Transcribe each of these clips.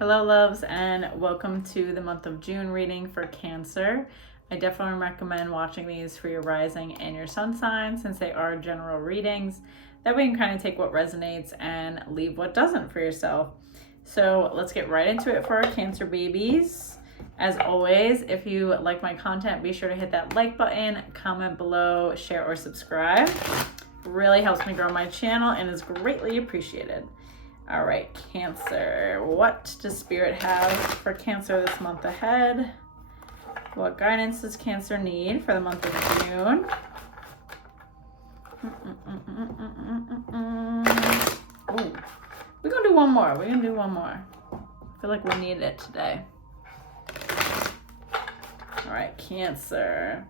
Hello, loves, and welcome to the month of June reading for Cancer. I definitely recommend watching these for your rising and your sun sign since they are general readings. That way you can kind of take what resonates and leave what doesn't for yourself. So let's get right into it for our Cancer babies. As always, if you like my content, be sure to hit that like button, comment below, share, or subscribe. It really helps me grow my channel and is greatly appreciated. All right, Cancer. What does Spirit have for Cancer this month ahead? What guidance does Cancer need for the month of June? Ooh, we're gonna do one more. I feel like we need it today. All right, Cancer.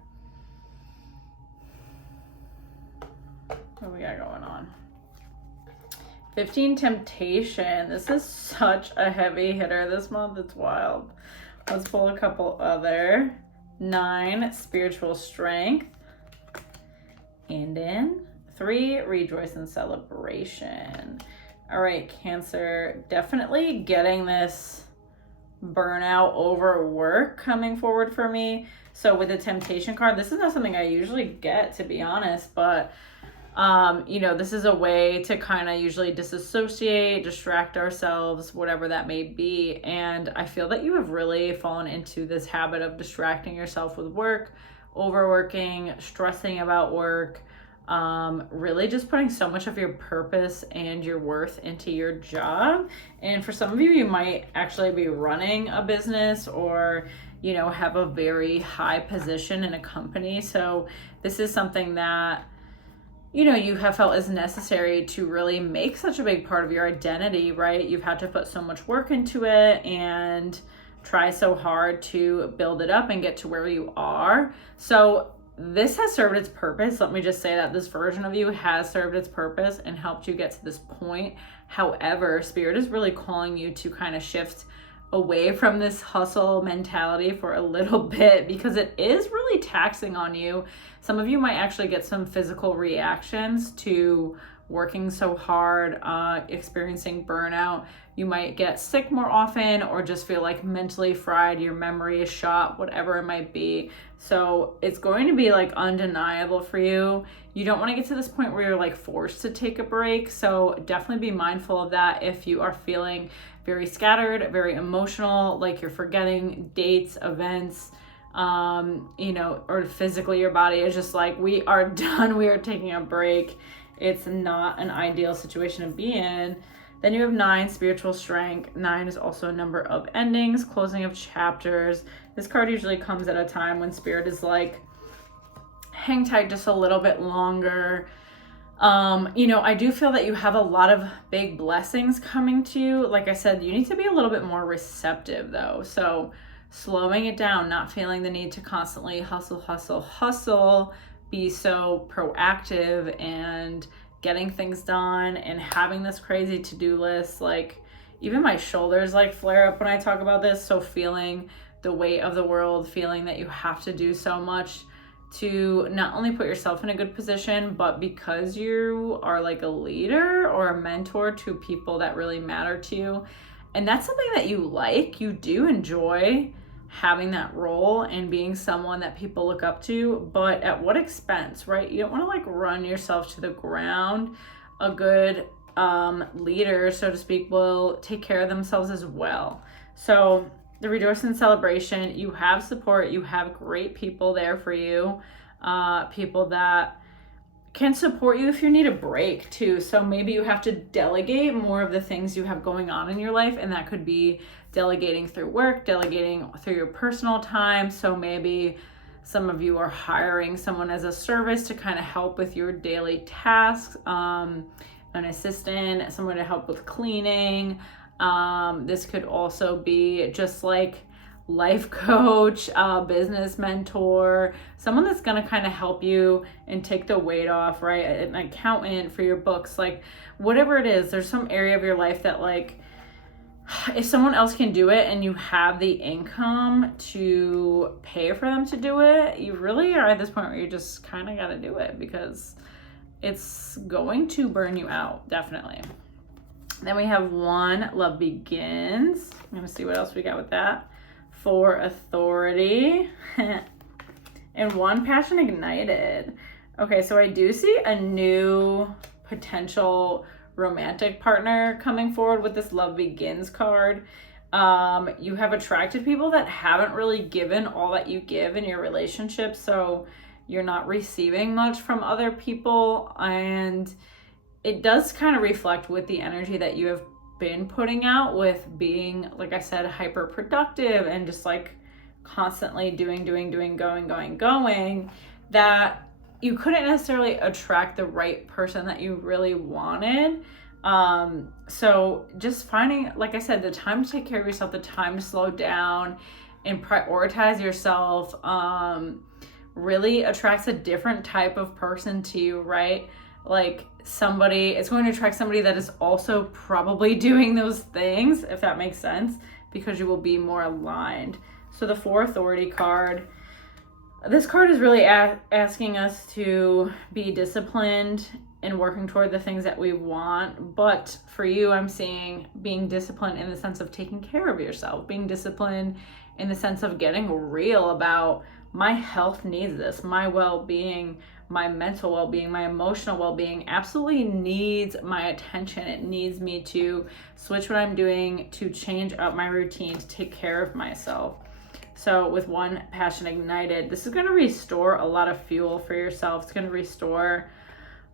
What we got going on? 15 Temptation. This is such a heavy hitter this month. It's wild. Let's pull a couple other. 9 Spiritual Strength. And in 3 Rejoice and Celebration. All right, Cancer. Definitely getting this burnout over work coming forward for me. So with the Temptation card, this is not something I usually get, to be honest, but this is a way to kind of usually disassociate, distract ourselves, whatever that may be. And I feel that you have really fallen into this habit of distracting yourself with work, overworking, stressing about work, really just putting so much of your purpose and your worth into your job. And for some of you, you might actually be running a business or have a very high position in a company. So this is something that you have felt is necessary to really make such a big part of your identity, right? You've had to put so much work into it and try so hard to build it up and get to where you are. So this has served its purpose. Let me just say that this version of you has served its purpose and helped you get to this point. However, Spirit is really calling you to kind of shift away from this hustle mentality for a little bit because it is really taxing on you. Some of you might actually get some physical reactions to working so hard, experiencing burnout. You might get sick more often or just feel like mentally fried, your memory is shot, whatever it might be. So it's going to be like undeniable for you. You don't want to get to this point where you're like forced to take a break. So definitely be mindful of that if you are feeling very scattered, very emotional, like you're forgetting dates, events, or physically your body is just like, we are done, we are taking a break. It's not an ideal situation to be in. Then you have 9 Spiritual Strength. 9 is also a number of endings, closing of chapters. This card usually comes at a time when Spirit is like, hang tight just a little bit longer. I do feel that you have a lot of big blessings coming to you. Like I said, you need to be a little bit more receptive though. So slowing it down, not feeling the need to constantly hustle, be so proactive and getting things done and having this crazy to-do list. Like even my shoulders like flare up when I talk about this. So feeling the weight of the world, feeling that you have to do so much to not only put yourself in a good position, but because you are like a leader or a mentor to people that really matter to you. And that's something that you like, you do enjoy having that role and being someone that people look up to, but at what expense, right? You don't want to like run yourself to the ground. A good leader, so to speak, will take care of themselves as well. So the Rejoice and Celebration, you have support, you have great people there for you, people that can support you if you need a break too. So maybe you have to delegate more of the things you have going on in your life, and that could be delegating through work, delegating through your personal time. So maybe some of you are hiring someone as a service to kind of help with your daily tasks, an assistant, someone to help with cleaning. This could also be just like life coach, business mentor, someone that's going to kind of help you and take the weight off, right? An accountant for your books, like whatever it is, there's some area of your life that like, if someone else can do it and you have the income to pay for them to do it, you really are at this point where you just kind of got to do it because it's going to burn you out, definitely. Then we have 1, love begins. I'm gonna see what else we got with that. 4, authority. And 1, passion ignited. Okay, so I do see a new potential romantic partner coming forward with this love begins card. You have attracted people that haven't really given all that you give in your relationship, so you're not receiving much from other people, and it does kind of reflect with the energy that you have been putting out with being, like I said, hyper productive and just like constantly doing, going, that you couldn't necessarily attract the right person that you really wanted. So just finding, like I said, the time to take care of yourself, the time to slow down and prioritize yourself, really attracts a different type of person to you, right? Like it's going to attract somebody that is also probably doing those things, if that makes sense, because you will be more aligned. So the 4, authority card, this card is really asking us to be disciplined and working toward the things that we want. But for you, I'm seeing being disciplined in the sense of taking care of yourself, being disciplined in the sense of getting real about my health needs this, my well-being, my mental well-being, my emotional well-being absolutely needs my attention. It needs me to switch what I'm doing, to change up my routine, to take care of myself. So with 1, passion ignited, this is going to restore a lot of fuel for yourself. It's going to restore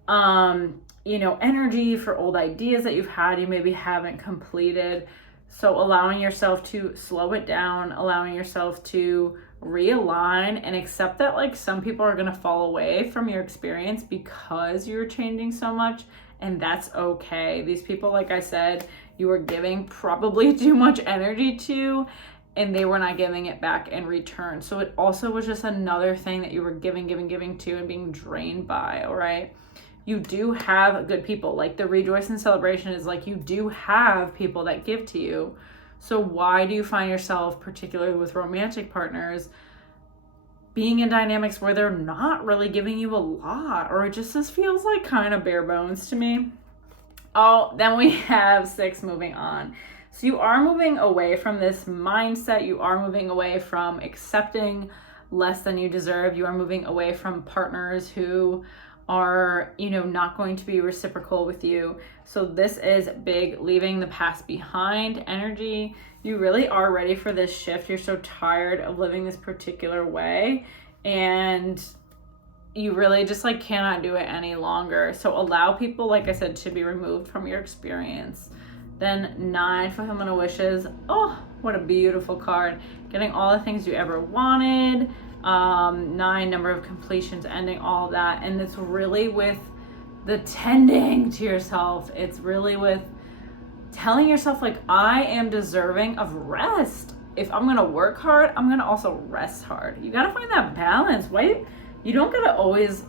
energy for old ideas that you've had, you maybe haven't completed. So allowing yourself to slow it down, allowing yourself to realign and accept that like some people are going to fall away from your experience because you're changing so much, and that's okay. These people, like I said, you were giving probably too much energy to, and they were not giving it back in return. So it also was just another thing that you were giving to and being drained by, all right? You do have good people. Like the rejoice and celebration is like you do have people that give to you. So why do you find yourself, particularly with romantic partners, being in dynamics where they're not really giving you a lot, or it just feels like kind of bare bones to me? Oh, then we have 6, moving on. So you are moving away from this mindset. You are moving away from accepting less than you deserve. You are moving away from partners who are, not going to be reciprocal with you. So this is big, leaving the past behind energy. You really are ready for this shift. You're so tired of living this particular way, and you really just like cannot do it any longer. So allow people, like I said, to be removed from your experience. Then 9, fulfillment of wishes. Oh, what a beautiful card. Getting all the things you ever wanted. 9, number of completions, ending all of that. And it's really with the tending to yourself. It's really with telling yourself like, I am deserving of rest. If I'm gonna work hard, I'm gonna also rest hard. You gotta find that balance. Why you don't gotta always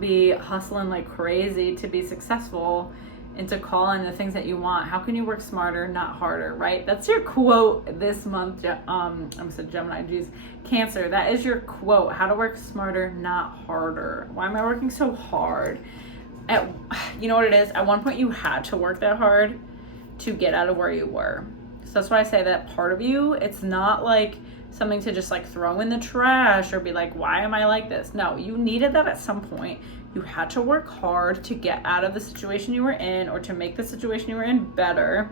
be hustling like crazy to be successful and to call in the things that you want. How can you work smarter, not harder, right? That's your quote this month. I said Gemini, geez, Cancer. That is your quote. How to work smarter, not harder. Why am I working so hard? You know what it is? At one point you had to work that hard to get out of where you were. So that's why I say that part of you, it's not like something to just like throw in the trash or be like, why am I like this? No, you needed that at some point. You had to work hard to get out of the situation you were in or to make the situation you were in better.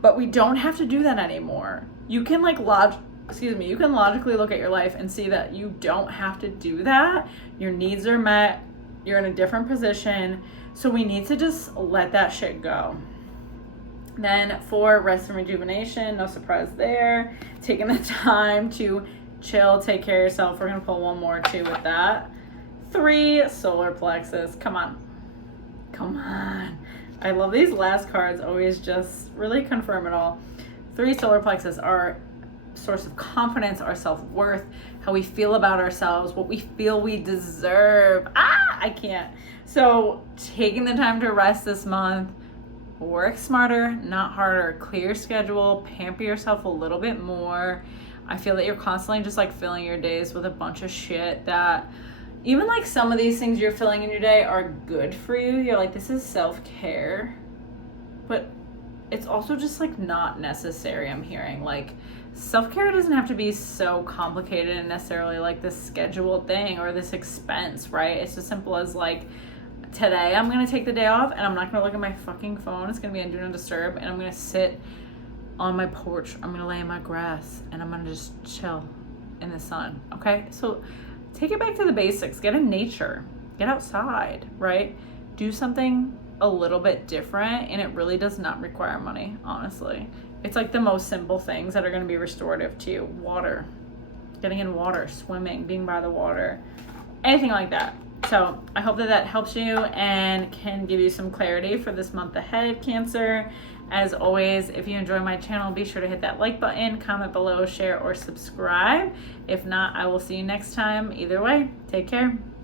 But we don't have to do that anymore. You can you can logically look at your life and see that you don't have to do that. Your needs are met. You're in a different position. So we need to just let that shit go. Then for rest and rejuvenation, no surprise there. Taking the time to chill, take care of yourself. We're going to pull one more too with that. 3, solar plexus. Come on. I love these last cards. Always just really confirm it all. 3, solar plexus, our source of confidence, our self-worth, how we feel about ourselves, what we feel we deserve. I can't. So taking the time to rest this month, work smarter, not harder, clear schedule, pamper yourself a little bit more. I feel that you're constantly just like filling your days with a bunch of shit that even like some of these things you're filling in your day are good for you. You're like, this is self-care. but it's also just like not necessary. I'm hearing like self-care doesn't have to be so complicated and necessarily like this scheduled thing or this expense, right? It's as simple as like, today I'm gonna take the day off and I'm not gonna look at my fucking phone. It's gonna be on do not disturb, and I'm gonna sit on my porch. I'm gonna lay in my grass and I'm gonna just chill in the sun. Okay, so take it back to the basics. Get in nature, get outside, right? Do something a little bit different, and it really does not require money, honestly. It's like the most simple things that are going to be restorative to you. Water, getting in water, swimming, being by the water, anything like that. So I hope that that helps you and can give you some clarity for this month ahead, Cancer. As always, if you enjoy my channel, be sure to hit that like button, comment below, share, or subscribe. If not, I will see you next time. Either way, take care.